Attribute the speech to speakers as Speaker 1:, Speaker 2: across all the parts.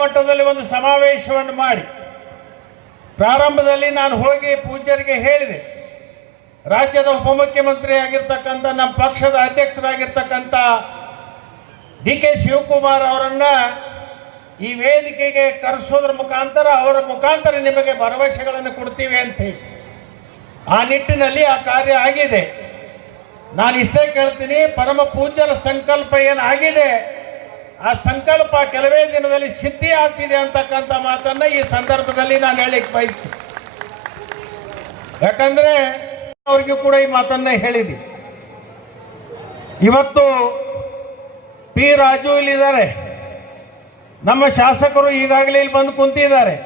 Speaker 1: ಮಟ್ಟದಲ್ಲಿ ಒಂದು ಸಮಾವೇಶವನ್ನು ಮಾಡಿ ಪ್ರಾರಂಭದಲ್ಲಿ ನಾನು ಹೋಗಿ ಪೂಜ್ಯರಿಗೆ ಹೇಳಿದೆ. ರಾಜ್ಯದ ಉಪಮುಖ್ಯಮಂತ್ರಿ ಆಗಿರ್ತಕ್ಕಂಥ ನಮ್ಮ ಪಕ್ಷದ ಅಧ್ಯಕ್ಷರಾಗಿರ್ತಕ್ಕಂಥ ಡಿ ಕೆ ಶಿವಕುಮಾರ್ ಅವರನ್ನ ಈ ವೇದಿಕೆಗೆ ಕರೆಸೋದ್ರ ಮುಖಾಂತರ ಅವರ ಮುಖಾಂತರ ನಿಮಗೆ ಭರವಸೆಗಳನ್ನು ಕೊಡ್ತೀವಿ ಅಂತ ಹೇಳಿ. ಆ ನಿಟ್ಟಿನಲ್ಲಿ ಆ ಕಾರ್ಯ ಆಗಿದೆ. ನಾನು ಇಷ್ಟೇ ಕೇಳ್ತೀನಿ, ಪರಮ ಪೂಜ್ಯರ ಸಂಕಲ್ಪ ಏನಾಗಿದೆ ಆ ಸಂಕಲ್ಪ ಕೆಲವೇ ದಿನದಲ್ಲಿ ಸಿದ್ಧಿ ಆಗ್ತಿದೆ ಅಂತಕ್ಕಂಥ ಮಾತನ್ನ ಈ ಸಂದರ್ಭದಲ್ಲಿ ನಾನು ಹೇಳಿಕ್ ಬಯಸ್ತೀನಿ. ಯಾಕಂದ್ರೆ ಅವ್ರಿಗೂ ಕೂಡ ಈ ಮಾತನ್ನ ಹೇಳಿದಿ. ಇವತ್ತು ಪಿ ರಾಜು ಇಲ್ಲಿದ್ದಾರೆ. ನಮ್ಮ ಶಾಸಕರು ಈಗಾಗಲೇ ಇಲ್ಲಿ ಬಂದು ಕುಂತಿದ್ದಾರೆ.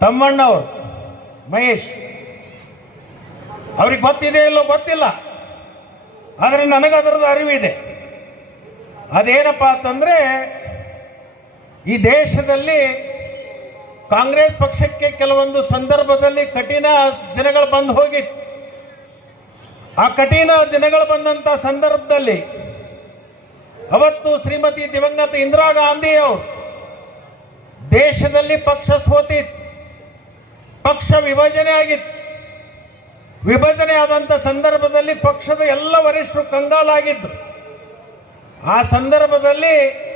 Speaker 1: ತಮ್ಮಣ್ಣವರು, ಮಹೇಶ್. ಅವ್ರಿಗೆ ಗೊತ್ತಿದೆ ಇಲ್ಲೋ ಗೊತ್ತಿಲ್ಲ. ಆದರೆ ನನಗೆ ಅರಿವಿದೆ. ಅದೇನಪ್ಪ ಅಂತಂದ್ರೆ ಈ ದೇಶದಲ್ಲಿ ಕಾಂಗ್ರೆಸ್ ಪಕ್ಷಕ್ಕೆ ಕೆಲವೊಂದು ಸಂದರ್ಭದಲ್ಲಿ ಕಠಿಣ ದಿನಗಳು ಬಂದು ಹೋಗಿತ್ತು. ಆ ಕಠಿಣ ದಿನಗಳು ಬಂದಂತ ಸಂದರ್ಭದಲ್ಲಿ ಅವತ್ತು ಶ್ರೀಮತಿ ದಿವಂಗತ ಇಂದಿರಾ ಗಾಂಧಿ ಅವರು ದೇಶದಲ್ಲಿ ಪಕ್ಷ ಸೋತಿತ್ತು. ಪಕ್ಷ ವಿಭಜನೆ ಆಗಿತ್ತು. ವಿಭಜನೆ ಆದಂತ ಸಂದರ್ಭದಲ್ಲಿ ಪಕ್ಷದ ಎಲ್ಲ ವರಿಷ್ಠರು ಕಂಗಾಲಾಗಿದ್ರು. ಆ ಸಂದರ್ಭದಲ್ಲಿ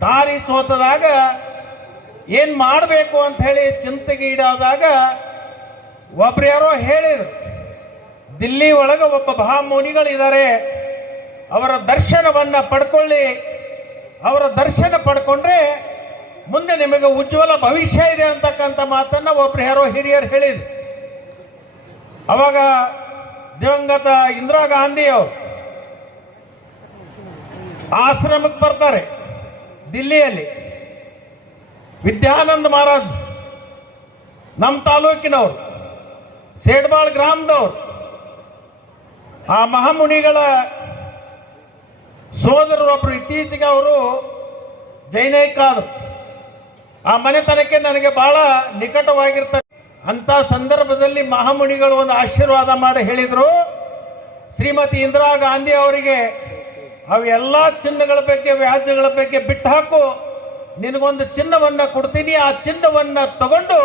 Speaker 1: ದಾರಿ ಸೋತದಾಗ ಏನು ಮಾಡಬೇಕು ಅಂತ ಹೇಳಿ ಚಿಂತೆಗೆ ಈಡಾದಾಗ ಒಬ್ರು ಯಾರೋ ಹೇಳಿದರು. ದಿಲ್ಲಿ ಒಳಗೆ ಒಬ್ಬ ಮಹಾಮುನಿಗಳಿದ್ದಾರೆ. ಅವರ ದರ್ಶನವನ್ನ ಪಡ್ಕೊಳ್ಳಿ. ಅವರ ದರ್ಶನ ಪಡ್ಕೊಂಡ್ರೆ ಮುಂದೆ ನಿಮಗೆ ಉಜ್ವಲ ಭವಿಷ್ಯ ಇದೆ ಅಂತಕ್ಕಂಥ ಮಾತನ್ನ ಒಬ್ರು ಯಾರೋ ಹಿರಿಯರು ಹೇಳಿದ್ರು. ಅವಾಗ ದಿವಂಗತ ಇಂದಿರಾ ಗಾಂಧಿ ಅವರು ಆಶ್ರಮಕ್ಕೆ ಬರ್ತಾರೆ. ದಿಲ್ಲಿಯಲ್ಲಿ. ವಿದ್ಯಾನಂದ ಮಹಾರಾಜ್, ನಮ್ಮ ತಾಲೂಕಿನವರು, ಸೇಡ್ಬಾಳ್ ಗ್ರಾಮದವರು, ಆ ಮಹಾಮುನಿಗಳ ಸೋದರರೊಬ್ಬರು ಇತ್ತೀಚೆಗೆ ಅವರು ಜೈನೈಕಾದರು ಆ ಮನೆತನಕ್ಕೆ ನನಗೆ ಬಹಳ ನಿಕಟವಾಗಿರ್ತಾರೆ ಅಂತ ಸಂದರ್ಭದಲ್ಲಿ ಮಹಾಮುನಿಗಳು ಒಂದು ಆಶೀರ್ವಾದ ಮಾಡಿ ಹೇಳಿದರು. ಶ್ರೀಮತಿ ಇಂದಿರಾ ಗಾಂಧಿ ಅವರಿಗೆ ಅವೆಲ್ಲ ಚಿನ್ನಗಳ ಬಗ್ಗೆ ವ್ಯಾಜ್ಯಗಳ ಬಗ್ಗೆ ಬಿಟ್ಟು ಹಾಕು. ನಿನಗೊಂದು ಚಿನ್ನವನ್ನ ಕೊಡ್ತೀನಿ. ಆ ಚಿನ್ನವನ್ನ ತಗೊಂಡು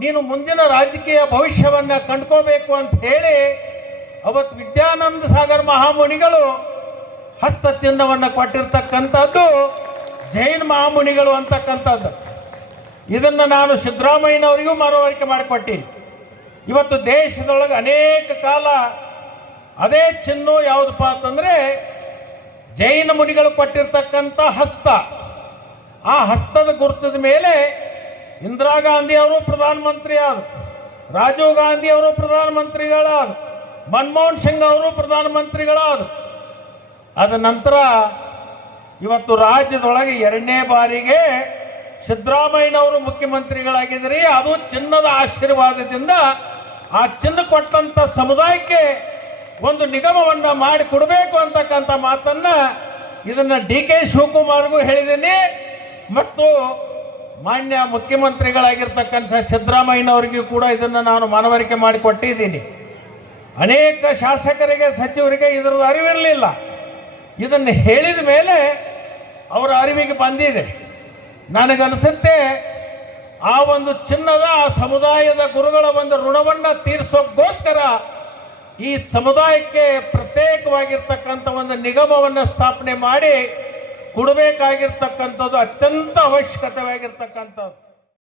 Speaker 1: ನೀನು ಮುಂದಿನ ರಾಜಕೀಯ ಭವಿಷ್ಯವನ್ನ ಕಂಡ್ಕೋಬೇಕು ಅಂತ ಹೇಳಿ ಅವತ್ತು ವಿದ್ಯಾನಂದ ಸಾಗರ್ ಮಹಾಮುನಿಗಳು ಹಸ್ತ ಚಿನ್ನವನ್ನು ಕೊಟ್ಟಿರ್ತಕ್ಕಂಥದ್ದು ಜೈನ್ ಮಹಾಮುನಿಗಳು ಅಂತಕ್ಕಂಥದ್ದು. ಇದನ್ನು ನಾನು ಸಿದ್ದರಾಮಯ್ಯನವರಿಗೂ ಮನವರಿಕೆ ಮಾಡಿಕೊಟ್ಟೀನಿ. ಇವತ್ತು ದೇಶದೊಳಗೆ ಅನೇಕ ಕಾಲ ಅದೇ ಚಿನ್ನು ಯಾವುದಪ್ಪ ಅಂತಂದ್ರೆ ಜೈನ ಮುನಿಗಳು ಕೊಟ್ಟಿರ್ತಕ್ಕಂಥ ಹಸ್ತ. ಆ ಹಸ್ತದ ಗುರುತದ ಮೇಲೆ ಇಂದಿರಾ ಗಾಂಧಿ ಅವರು ಪ್ರಧಾನಮಂತ್ರಿ ಆದರು ರಾಜೀವ್ ಗಾಂಧಿ ಅವರು ಪ್ರಧಾನಮಂತ್ರಿಗಳಾದರು ಮನಮೋಹನ್ ಸಿಂಗ್ ಅವರು ಪ್ರಧಾನಮಂತ್ರಿಗಳಾದರು ಅದ ನಂತರ ಇವತ್ತು ರಾಜ್ಯದೊಳಗೆ ಎರಡನೇ ಬಾರಿಗೆ ಸಿದ್ದರಾಮಯ್ಯನವರು ಮುಖ್ಯಮಂತ್ರಿಗಳಾಗಿದ್ದರೆ ಅದು ಚಿನ್ನದ ಆಶೀರ್ವಾದದಿಂದ ಆ ಚಿನ್ನ ಕೊಟ್ಟಂತ ಸಮುದಾಯಕ್ಕೆ ಒಂದು ನಿಗಮವನ್ನ ಮಾಡಿ ಕೊಡಬೇಕು ಅಂತಕ್ಕಂಥ ಮಾತನ್ನ ಇದನ್ನ ಡಿ ಕೆ ಶಿವಕುಮಾರ್ಗೂ ಹೇಳಿದ್ದೀನಿ. ಮತ್ತು ಮಾನ್ಯ ಮುಖ್ಯಮಂತ್ರಿಗಳಾಗಿರ್ತಕ್ಕಂಥ ಸಿದ್ದರಾಮಯ್ಯನವರಿಗೂ ಕೂಡ ಇದನ್ನು ನಾನು ಮನವರಿಕೆ ಮಾಡಿಕೊಟ್ಟಿದ್ದೀನಿ ಅನೇಕ ಶಾಸಕರಿಗೆ, ಸಚಿವರಿಗೆ ಇದರ ಅರಿವಿರಲಿಲ್ಲ. ಇದನ್ನು ಹೇಳಿದ ಮೇಲೆ ಅವರ ಅರಿವಿಗೆ ಬಂದಿದೆ. ನನಗನ್ಸುತ್ತೆ ಆ ಒಂದು ಚಿನ್ನದ, ಆ ಸಮುದಾಯದ ಗುರುಗಳ ಒಂದು ಋಣವನ್ನ ತೀರಿಸೋಕ್ಕೋಸ್ಕರ ಈ ಸಮುದಾಯಕ್ಕೆ ಪ್ರತ್ಯೇಕವಾಗಿರ್ತಕ್ಕಂಥ ಒಂದು ನಿಗಮವನ್ನು ಸ್ಥಾಪನೆ ಮಾಡಿ ಕೊಡಬೇಕಾಗಿರ್ತಕ್ಕಂಥದ್ದು ಅತ್ಯಂತ ಅವಶ್ಯಕತೆವಾಗಿರ್ತಕ್ಕಂಥದ್ದು